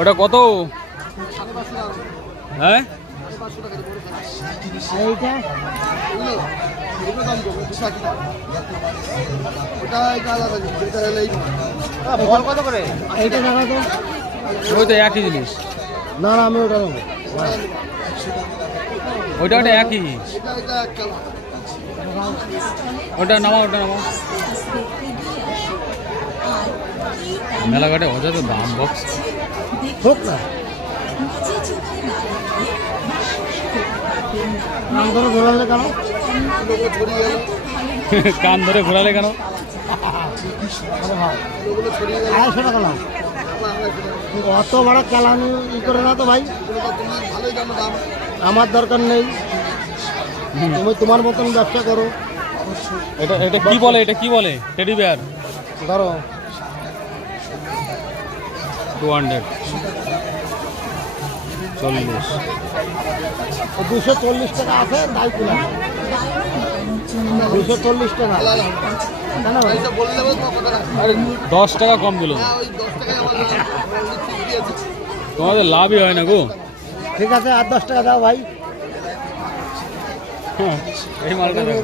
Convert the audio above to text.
ওটা কত? হ্যাঁ এইটা বল কত করে? এইটা দেখা তো। ওই তো একই জিনিস। না না আমি ওটা নেবো। ওইটা ওটা একই। ওটা নামাও, ওটা নামাও। মেলাঘাটে অযথা দাম বক্স। হোক না নাম ধরে ঘোরালে কেন? কান ধরে ঘোরালে কেন? 250 টাকা নাও। অত বড় চালানি ই করে না তো ভাই, আমার দরকার নেই। তুমি তোমার মতন ব্যবসা করো। এটা এটা কি বলে? এটা কি বলে? টেডি বিয়ার ধরো 200 40। 240 টাকা আছে তাই কিনা। 240 টাকা কেন ভাই? আরে 10 টাকা কম দিল। তোমাদের লাভই হয় না গো। ঠিক আছে আর 10 টাকা দাও ভাই। এই মালটা দেখো।